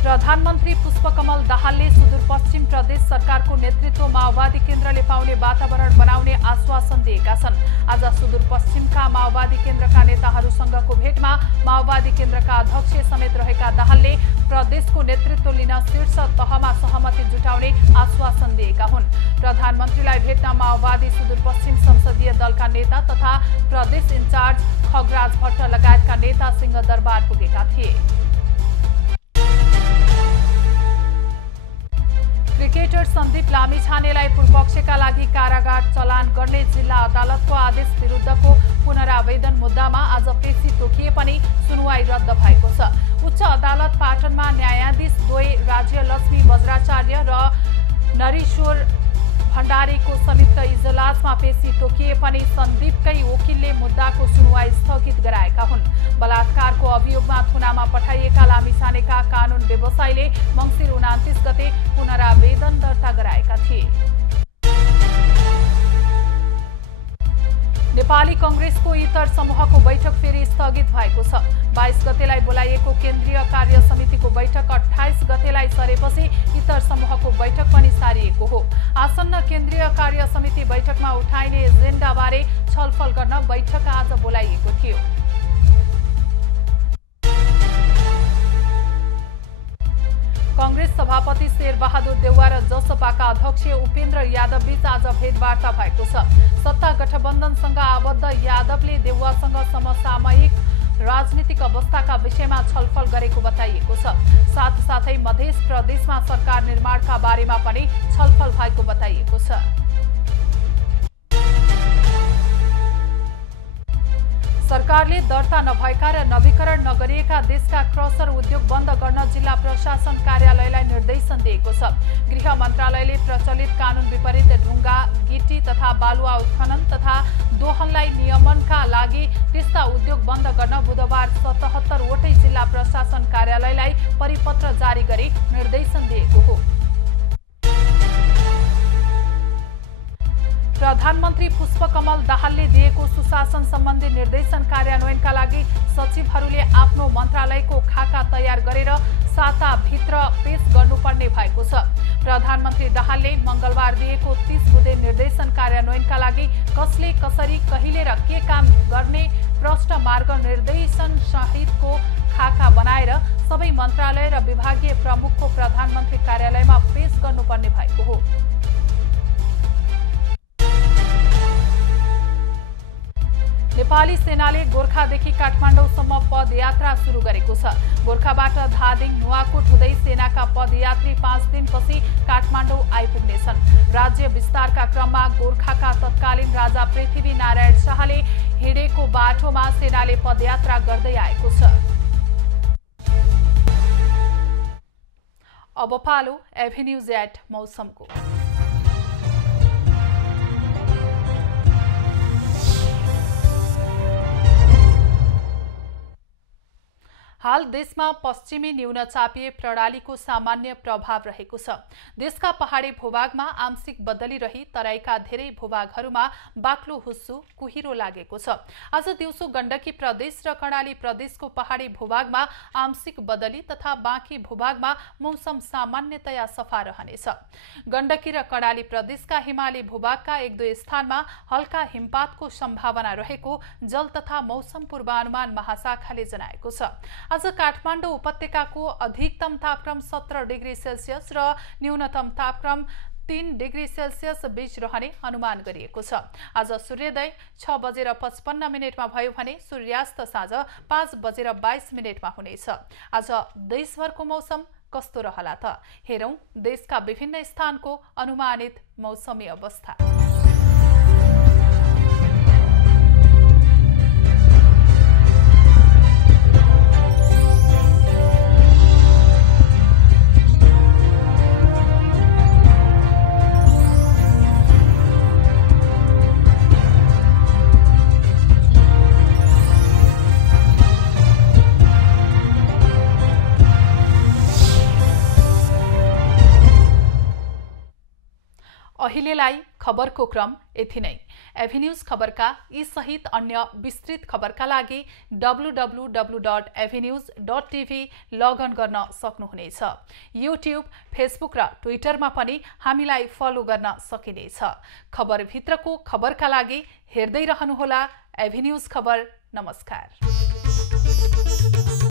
प्रधानमन्त्री पुष्पकमल दाहालले सुदूरपश्चिम प्रदेश सरकारको नेतृत्व माओवादी केन्द्रले पाउने वातावरण बनाउने आश्वासन दिएका छन्। आज सुदूरपश्चिमका माओवादी केन्द्रका नेताहरूसँगको भेटमा माओवादी केन्द्रका अध्यक्ष समेत रहेका दाहालले प्रदेशको नेतृत्व लिन शीर्ष तहमा सहमति जुटाउने आश्वासन दिएका हुन्। प्रधानमन्त्रीलाई भेट्न माओवादी सुदूरपश्चिम संसदीय दलका नेता तथा प्रदेश इन्चार्ज खगराज भट्ट लगायतका नेता सिंहदरबार पुगेका थिए। क्रिकेटर सन्दीप लामिछानेलाई पूर्वपक्षका लागि कारागार चलान गर्ने जिल्ला अदालतको आदेश विरुद्धको पुनरावेदन मुद्दामा आज पेशी तोकिए पनि सुनवाई रद्द भएको छ। उच्च अदालत पाटनमा न्यायाधीश द्वय राज्यलक्ष्मी वज्राचार्य र नरिश्वर भण्डारीको संयुक्त इजलासमा पेशी तोकिए पनि सन्दीपकै वकिलले मुद्दाको सुनवाई स्थगित गराएका हुन्। बलात्कारको अभियोगमा थुनामा पठाइएका लामिछानेका कानून व्यवसायीले मङ्सिर 29 गते पुनरावेदन दर्ता गराएका थिए। नेपाली कांग्रेसको इतर समूहको बैठक फेरि स्थगित भएको छ। 22 गतेलाई बोलाइएको केन्द्रीय कार्य समितिको बैठक 28 गतेलाई सरेपछि इतर समूहको बैठक पनि सारिएको हो। आसन्न केन्द्रीय कार्य समिति बैठकमा उठाइने एजेन्डाबारे छलफल गर्न बैठक आज बोलाइएको थियो। कांग्रेस सभापति शेरबहादुर देउवा र जसपाका अध्यक्ष उपेन्द्र यादव बीच आज भेटवार्ता भएको छ। सत्ता गठबन्धनसँग आबद्ध यादवले देउवासँग समसामयिक राजनीतिक अवस्थाका विषयमा छलफल गरेको बताइएको छ। साथसाथै मध्य प्रदेशमा सरकार निर्माणका बारेमा पनि छलफल भएको बताइएको छ। सरकार सरकारले दर्ता नभएका र नवीकरण नगरिएका देशका क्रसर उद्योग बन्द गर्न जिल्ला प्रशासन कार्यालयलाई निर्देशन दिएको छ। गृह मन्त्रालयले प्रचलित कानून विपरीत ढुङ्गा, गिटी तथा बालुवा उत्खनन तथा दोहनलाई नियमनका लागि त्यस्ता उद्योग बन्द गर्न बुधबार 77 वटै जिल्ला प्रशासन कार्यालयलाई परिपत्र जारी गरी निर्देशन दिएको हो। प्रधानमन्त्री पुष्पकमल दाहालले दिएको सुशासन सम्बन्धी निर्देशन कार्यान्वयनका लागि सचिवहरूले आफ्नो मन्त्रालयको खाका तयार गरेर साताभित्र पेश गर्नुपर्ने भएको छ। प्रधानमन्त्री दाहालले मंगलबार दिएको 30 बुँदे निर्देशन कार्यान्वयनका लागि कसले कसरी कहिले र के काम गर्ने प्रष्ट मार्ग निर्देशन सहितको खाका बनाएर सबै मन्त्रालय र विभागीय प्रमुखको प्रधानमन्त्री कार्यालयमा पेश गर्नुपर्ने भएको हो। नेपाली सेनाले गोर्खादेखि काठमाडौँसम्म पदयात्रा सुरु गरेको छ। गोर्खाबाट धादिङ नुवाकोट हुँदै सेनाका पदयात्री 5 दिनपछि काठमाडौँ आइपुग्नेछन्। राज्य विस्तारका क्रममा गोर्खाका तत्कालीन राजा पृथ्वी नारायण शाहले हिँडेको बाटोमा सेनाले पदयात्रा गर्दै आएको छ। अब पालो एभेन्यूज एट मौसमको। हाल देशमा पश्चिमी न्यूनचापीय प्रणालीको सामान्य प्रभाव रहेको छ। देशका पहाडी भूभागमा आंशिक बदली रही तराईका धेरै भूभागहरूमा बाक्लो हुस्सु कुहिरो लागेको छ। आज दिउँसो गण्डकी प्रदेश र कर्णाली प्रदेशको पहाडी भूभागमा आंशिक बदली तथा बाँकी भूभागमा मौसम सामान्यतया सफा रहनेछ। गण्डकी र कर्णाली प्रदेशका हिमाली भूभागका 1-2 स्थानमा हल्का हिमपातको सम्भावना रहेको जल तथा मौसम पूर्वानुमान महाशाखाले जनाएको छ। आज काठमाडौँ उपत्यकाको अधिकतम तापक्रम 17 डिग्री सेल्सियस र न्यूनतम तापक्रम 3 डिग्री सेल्सियस बीच रहने अनुमान गरिएको छ। आज सूर्योदय 6:55 भयो भने सूर्यास्त साँझ 5:22 हुनेछ। आज देशभरको मौसम कस्तो रहला त? हेरौं देशका विभिन्न स्थानको अनुमानित मौसमी अवस्था। अहिलेलाई खबरको क्रम यति नै। एभेन्यूज खबरका यी सहित अन्य विस्तृत खबरका लागि www.avenews.tv लगइन गर्न सक्नुहुनेछ। युट्युब, फेसबुक र ट्विटरमा पनि हामीलाई फलो गर्न सकिनेछ। खबरभित्रको खबरका लागि हेर्दै रहनुहोला एभेन्यूज खबर। नमस्कार।